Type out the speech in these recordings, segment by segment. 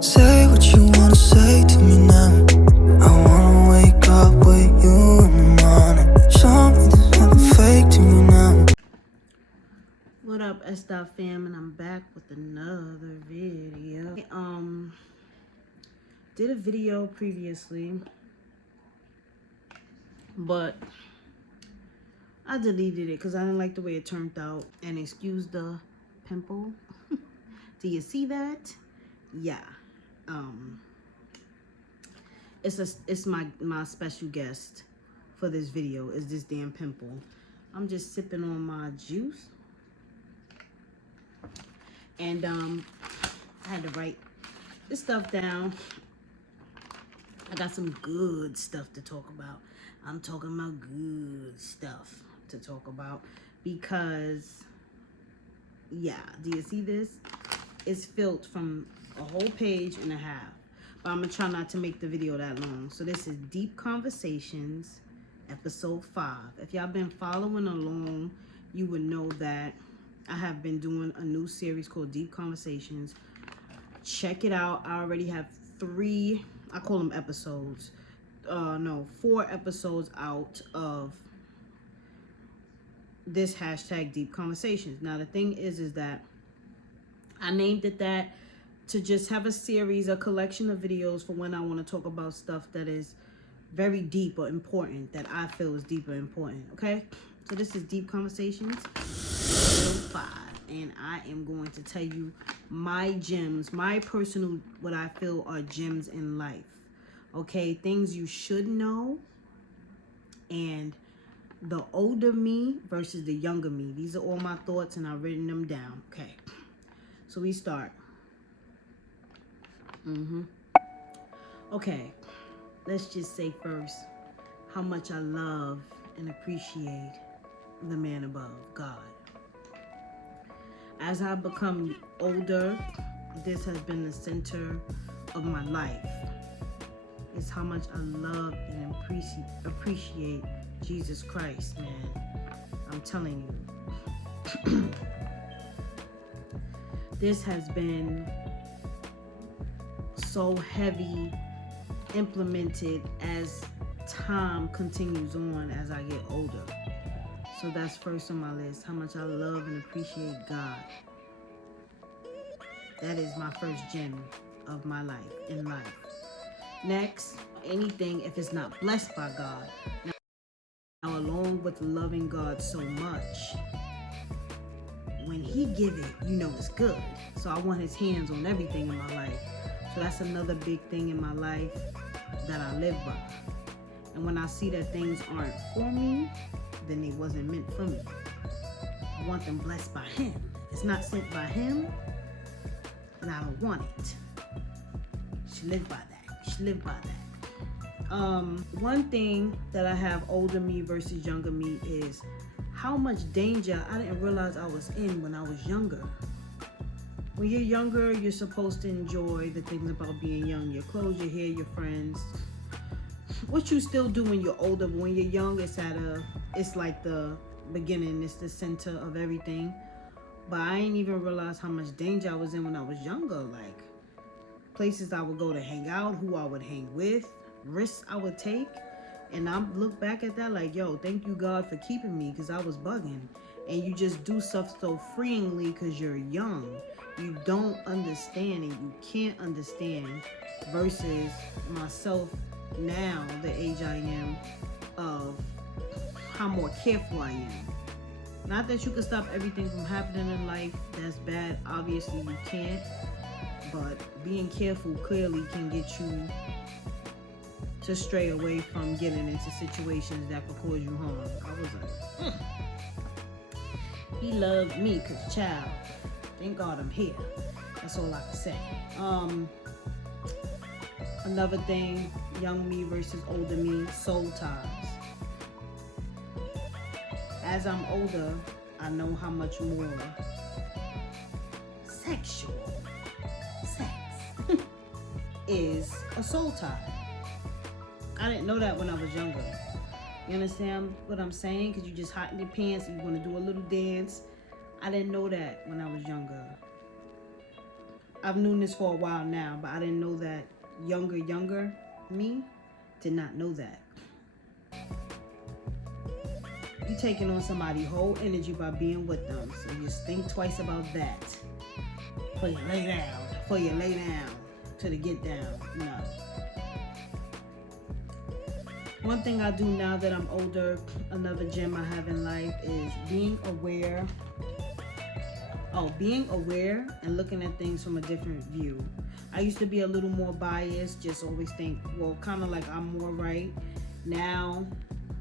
Say what you wanna say to me now. I wanna wake up with you in the morning. Show me there's nothing fake to me now. What up, S.Dot fam, and I'm back with another video. Did a video previously, but I deleted it because I didn't like the way it turned out. And excuse the pimple. Do you see that? Yeah. It's my special guest for this video is this damn pimple. I'm just sipping on my juice. And I had to write this stuff down. I got some good stuff to talk about. I'm talking about good stuff to talk about because, yeah, do you see this? It's filled from a whole page and a half. But I'm going to try not to make the video that long. So this is Deep Conversations, episode 5. If y'all been following along, you would know that I have been doing a new series called Deep Conversations. Check it out. I already have 3, I call them episodes. 4 episodes out of this hashtag Deep Conversations. Now the thing is that I named it that to just have a series, a collection of videos for when I want to talk about stuff that is very deep or important, that I feel is deep or important, okay? So this is Deep Conversations, episode 5, and I am going to tell you my gems, my personal, what I feel are gems in life, okay? Things you should know, and the older me versus the younger me. These are all my thoughts, and I've written them down, okay? So we start. Okay, let's just say first how much I love and appreciate the man above, God. As I become older, this has been the center of my life. It's how much I love and appreciate Jesus Christ, man. I'm telling you. This has been so heavy implemented as time continues on as I get older. So that's first on my list, how much I love and appreciate God. That is my first gem of my life, in life. Next, anything if it's not blessed by God. Now along with loving God so much, when he give it, you know it's good. So I want his hands on everything in my life. So that's another big thing in my life that I live by. And when I see that things aren't for me, then they wasn't meant for me. I want them blessed by him. If it's not sent by him, then I don't want it. You should live by that. You should live by that. One thing that I have older me versus younger me is how much danger I didn't realize I was in when I was younger. When you're younger, you're supposed to enjoy the things about being young. Your clothes, your hair, your friends. What you still do when you're older, but when you're young, it's like the beginning. It's the center of everything. But I didn't even realize how much danger I was in when I was younger. Like, places I would go to hang out, who I would hang with, risks I would take. And I look back at that like, yo, thank you, God, for keeping me, because I was bugging. And you just do stuff so freeingly because you're young. You don't understand and you can't understand, versus myself now, the age I am, of how more careful I am. Not that you can stop everything from happening in life that's bad. Obviously you can't. But being careful clearly can get you to stray away from getting into situations that could cause you harm. I was like, he loved me because, child, thank God I'm here. That's all I can say. Another thing, young me versus older me, soul ties. As I'm older, I know how much more sexual sex is a soul tie. I didn't know that when I was younger. You understand what I'm saying? Because you just hot in your pants and you want to do a little dance. I didn't know that when I was younger. I've known this for a while now, but I didn't know that younger me did not know that. You taking on somebody's whole energy by being with them, so just think twice about that before you lay down to the get down. No. One thing I do now that I'm older, another gem I have in life, is being aware and looking at things from a different view. I used to be a little more biased, just always think, well, kind of like I'm more right. Now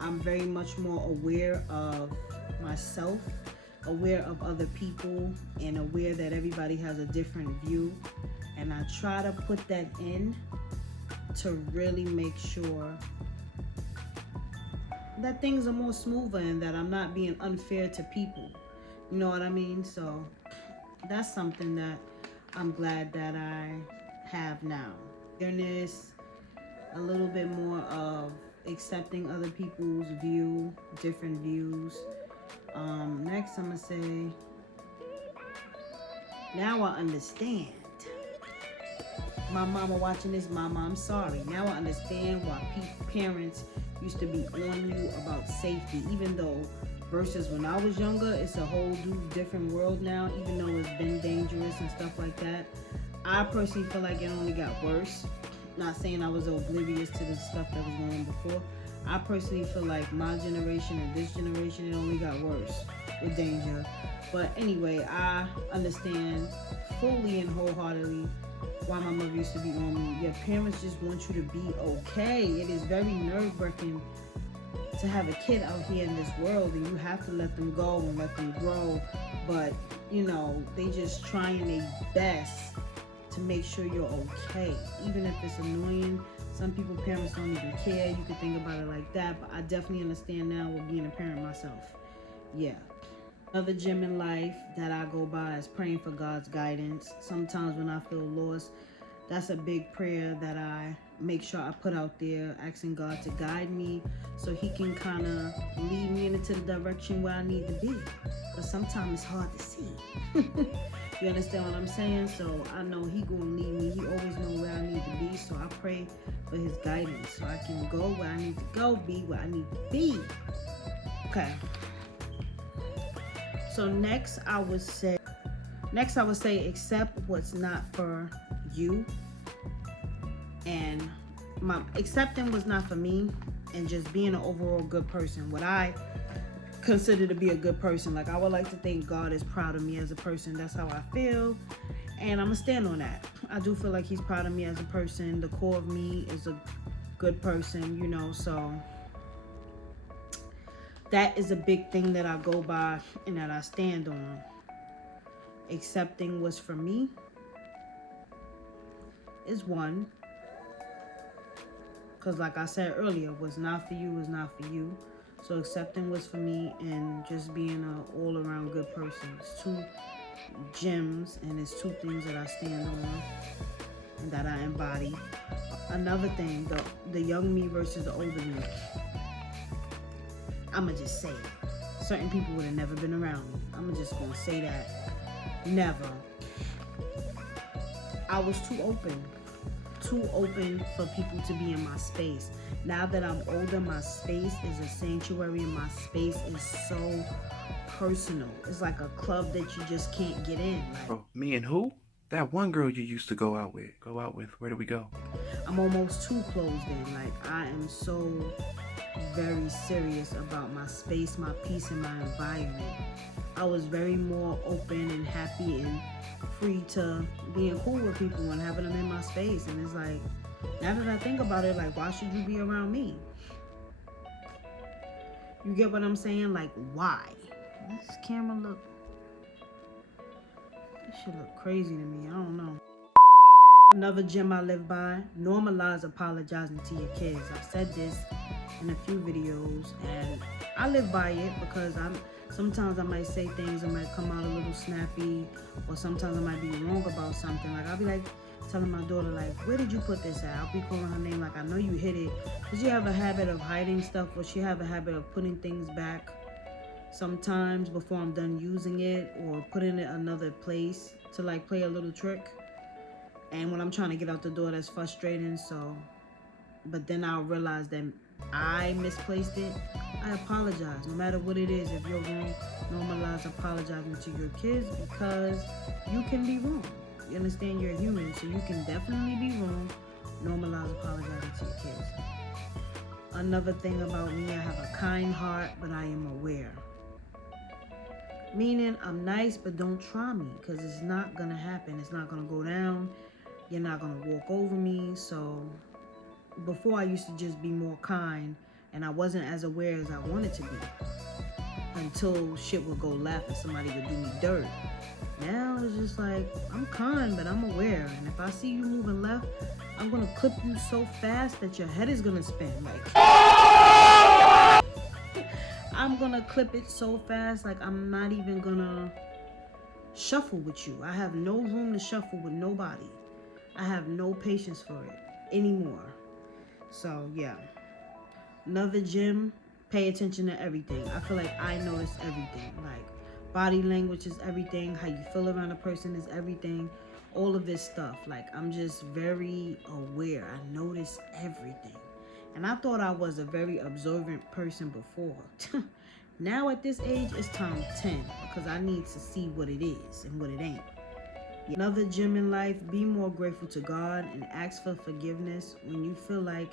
I'm very much more aware of myself, aware of other people, and aware that everybody has a different view. And I try to put that in to really make sure that things are more smoother and that I'm not being unfair to people. You know what I mean? So that's something that I'm glad that I have now. Fairness, a little bit more of accepting other people's view, different views. Next, I'm gonna say, now I understand. My mama watching this, mama, I'm sorry. Now I understand why parents used to be on you about safety, even though versus when I was younger, it's a whole different world now, even though it's been dangerous and stuff like that. I personally feel like it only got worse. Not saying I was oblivious to the stuff that was going on before. I personally feel like my generation and this generation, it only got worse with danger. But anyway, I understand fully and wholeheartedly why my mother used to be on me. Your parents just want you to be okay. It is very nerve-wracking to have a kid out here in this world, and you have to let them go and let them grow. But, you know, they just trying their best to make sure you're okay. Even if it's annoying, some people, parents don't even care. You can think about it like that, but I definitely understand now with being a parent myself. Yeah. Another gem in life that I go by is praying for God's guidance. Sometimes when I feel lost, that's a big prayer that I make sure I put out there, asking God to guide me so he can kind of lead me into the direction where I need to be. Because sometimes it's hard to see. You understand what I'm saying? So I know he gonna lead me. He always know where I need to be. So I pray for his guidance so I can go where I need to go, be where I need to be. Okay. So next I would say accept what's not for you. And my accepting was not for me, and just being an overall good person. What I consider to be a good person. Like, I would like to think God is proud of me as a person. That's how I feel. And I'm going to stand on that. I do feel like he's proud of me as a person. The core of me is a good person, you know, so that is a big thing that I go by and that I stand on. Accepting what's for me is one. Because like I said earlier, what's not for you is not for you. So accepting what's for me and just being an all-around good person. It's two gems, and it's two things that I stand on and that I embody. Another thing, the young me versus the older me. I'ma just say it. Certain people would have never been around me. I'm just gonna say that. Never. I was too open for people to be in my space. Now that I'm older, my space is a sanctuary, and my space is so personal. It's like a club that you just can't get in. Like, bro, me and who? That one girl you used to go out with. Where did we go? I'm almost too closed in. Like, I am so very serious about my space, my peace, and my environment. I was very more open and happy and free to being cool with people and having them in my space. And it's like, now that I think about it, like, why should you be around me? You get what I'm saying? Like, why? This camera look, this shit look crazy to me. I don't know. Another gem I live by, normalize apologizing to your kids. I've said this in a few videos, and I live by it because sometimes I might say things that might come out a little snappy, or sometimes I might be wrong about something. Like, I'll be like telling my daughter, like, where did you put this at? I'll be calling her name like, I know you hid it. Because you have a habit of hiding stuff, or she have a habit of putting things back sometimes before I'm done using it, or putting it another place to like play a little trick. And when I'm trying to get out the door, that's frustrating. So, but then I'll realize that I misplaced it. I apologize. No matter what it is, if you're wrong, normalize apologizing to your kids, because you can be wrong. You understand? You're human, so you can definitely be wrong. Normalize apologizing to your kids. Another thing about me, I have a kind heart, but I am aware. Meaning, I'm nice, but don't try me, because it's not going to happen. It's not going to go down. You're not going to walk over me. So before, I used to just be more kind, and I wasn't as aware as I wanted to be, until shit would go left and somebody would do me dirt. Now it's just like, I'm kind, but I'm aware. And if I see you moving left, I'm going to clip you so fast that your head is going to spin. Like, I'm going to clip it so fast, like I'm not even going to shuffle with you. I have no room to shuffle with nobody. I have no patience for it anymore. So, yeah. Another gym, pay attention to everything. I feel like I notice everything. Like, body language is everything. How you feel around a person is everything. All of this stuff. Like, I'm just very aware. I notice everything. And I thought I was a very observant person before. Now at this age, it's time 10. Because I need to see what it is and what it ain't. Another gem in life, be more grateful to God and ask for forgiveness when you feel like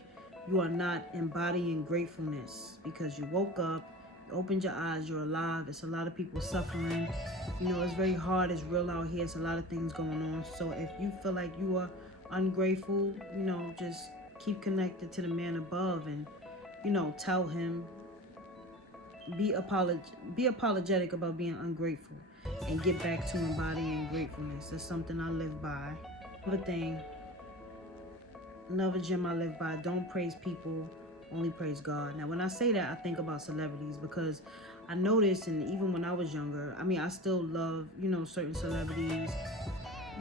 you are not embodying gratefulness, because you woke up, you opened your eyes, you're alive. It's a lot of people suffering. You know, it's very hard. It's real out here. It's a lot of things going on. So if you feel like you are ungrateful, you know, just keep connected to the man above and, you know, tell him, be apologetic about being ungrateful and get back to embodying gratefulness. That's something I live by. Another gem I live by, don't praise people, only praise God. Now, when I say that, I think about celebrities, because I noticed, and even when I was younger, I mean, I still love, you know, certain celebrities,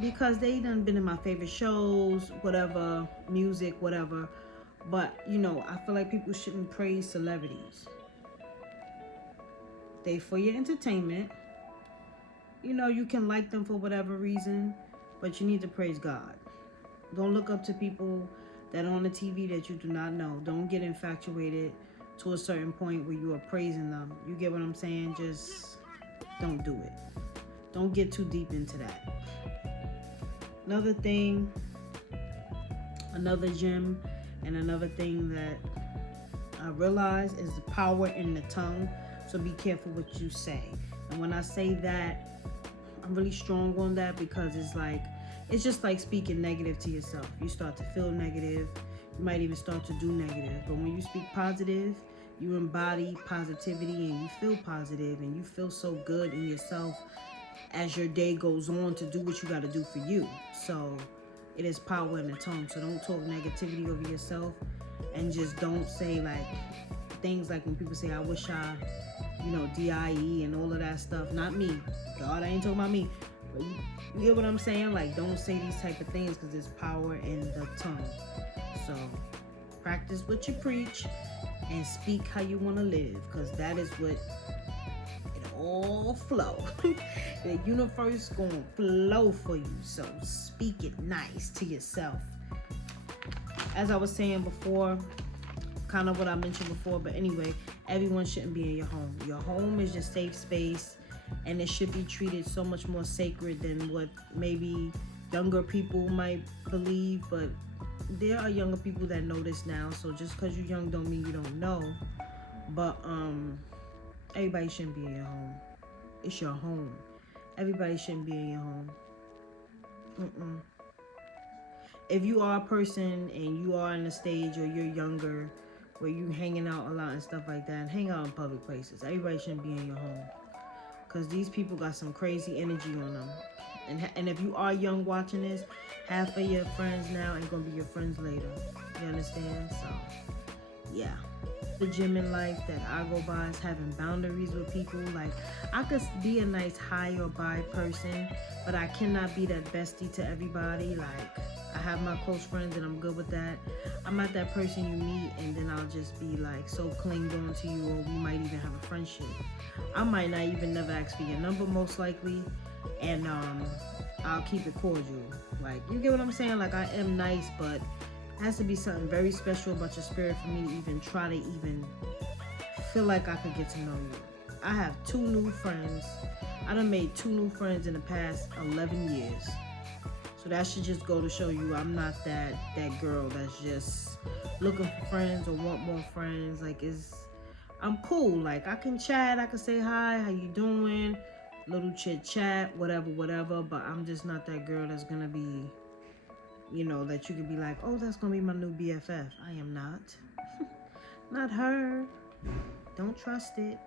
because they done been in my favorite shows, whatever, music, whatever. But, you know, I feel like people shouldn't praise celebrities. They for your entertainment. You know, you can like them for whatever reason, but you need to praise God. Don't look up to people that are on the TV that you do not know. Don't get infatuated to a certain point where you are praising them. You get what I'm saying? Just don't do it. Don't get too deep into that. Another thing, another gem, and another thing that I realize is the power in the tongue. So be careful what you say. And when I say that, I'm really strong on that, because it's just like speaking negative to yourself. You start to feel negative. You might even start to do negative. But when you speak positive, you embody positivity and you feel positive and you feel so good in yourself as your day goes on to do what you got to do for you. So it is power in the tongue. So don't talk negativity over yourself, and just don't say like things like when people say, I wish I, you know, DIE and all of that stuff. Not me. God, I ain't talking about me. But you get what I'm saying? Like, don't say these type of things, because there's power in the tongue. So practice what you preach and speak how you want to live, because that is what it all flow. The universe gonna flow for you. So speak it nice to yourself. As I was saying before, kind of what I mentioned before, but anyway, everyone shouldn't be in your home. Your home is your safe space, and it should be treated so much more sacred than what maybe younger people might believe. But there are younger people that know this now, so just because you're young don't mean you don't know. But everybody shouldn't be in your home. It's your home. Everybody shouldn't be in your home. If you are a person and you are in a stage, or you're younger, where you hanging out a lot and stuff like that, hang out in public places. Everybody shouldn't be in your home, because these people got some crazy energy on them. And if you are young watching this, half of your friends now ain't gonna be your friends later. You understand? So yeah, the gym in life that I go by is having boundaries with people. Like, I could be a nice high or bi person, but I cannot be that bestie to everybody. Like, I have my close friends and I'm good with that. I'm not that person you meet and then I'll just be like so clinged on to you, or we might even have a friendship. I might not even never ask for your number, most likely. And I'll keep it cordial. Like, you get what I'm saying? Like, I am nice, but it has to be something very special about your spirit for me to even try to even feel like I could get to know you. I have 2 new friends. I done made 2 new friends in the past 11 years. So that should just go to show you I'm not that girl that's just looking for friends or want more friends. Like, I'm cool. Like, I can chat, I can say hi, how you doing? Little chit chat, whatever. But I'm just not that girl that's gonna be, you know, that you could be like, oh, that's gonna be my new BFF. I am not. Not her. Don't trust it.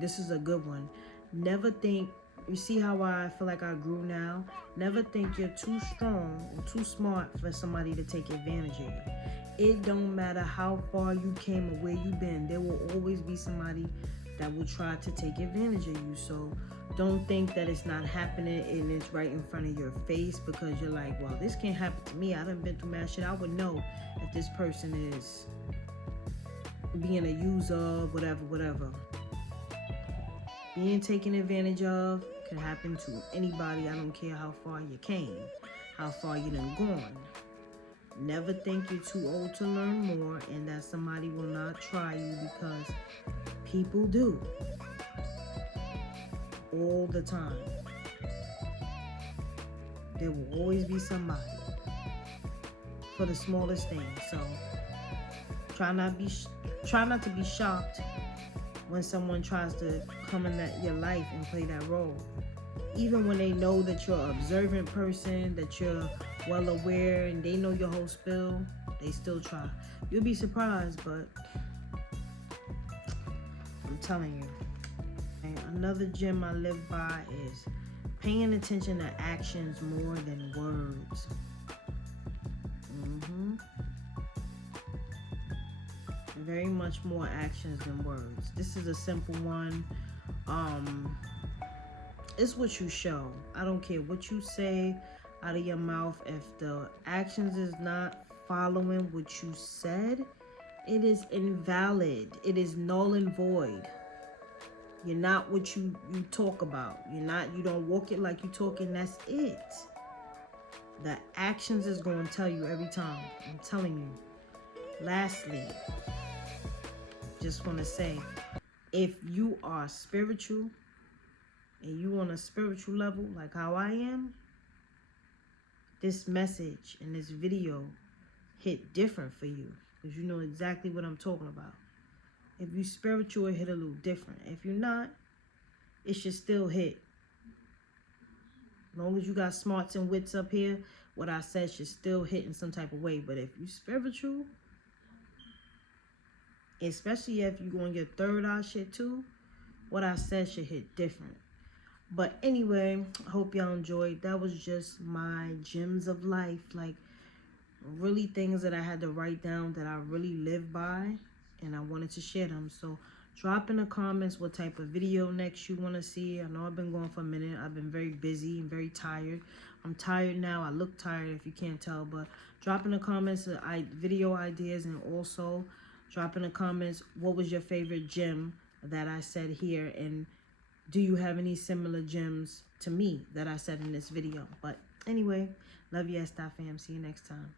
This is a good one. Never think, you see how I feel like I grew now? Never think you're too strong or too smart for somebody to take advantage of you. It don't matter how far you came or where you've been, there will always be somebody that will try to take advantage of you. So don't think that it's not happening and it's right in front of your face because you're like, well, this can't happen to me. I done been through mad shit. I would know if this person is being a user, whatever. Being taken advantage of can happen to anybody. I don't care how far you came, how far you done gone. Never think you're too old to learn more and that somebody will not try you, because people do. All the time. There will always be somebody for the smallest thing. So try not to be shocked when someone tries to come in your life and play that role. Even when they know that you're an observant person, that you're well aware and they know your whole spill, they still try. You'll be surprised, but I'm telling you. And another gem I live by is paying attention to actions more than words. Very much more actions than words. This is a simple one. It's what you show. I don't care what you say out of your mouth. If the actions is not following what you said, it is invalid. It is null and void. You're not what you talk about. You don't walk it like you talking. That's it. The actions is going to tell you every time. I'm telling you. Lastly, just want to say, if you are spiritual and you on a spiritual level like how I am, this message and this video hit different for you because you know exactly what I'm talking about. If you spiritual, it hit a little different. If you're not, it should still hit. As long as you got smarts and wits up here, what I said should still hit in some type of way. But if you spiritual, especially if you going your third eye shit too, what I said should hit different. But anyway, I hope y'all enjoyed. That was just my gems of life. Like, really things that I had to write down that I really live by. And I wanted to share them. So drop in the comments what type of video next you want to see. I know I've been going for a minute. I've been very busy and very tired. I'm tired now. I look tired if you can't tell. But drop in the comments video ideas, and also drop in the comments what was your favorite gem that I said here, and do you have any similar gems to me that I said in this video? But anyway, love you, Esta fam. See you next time.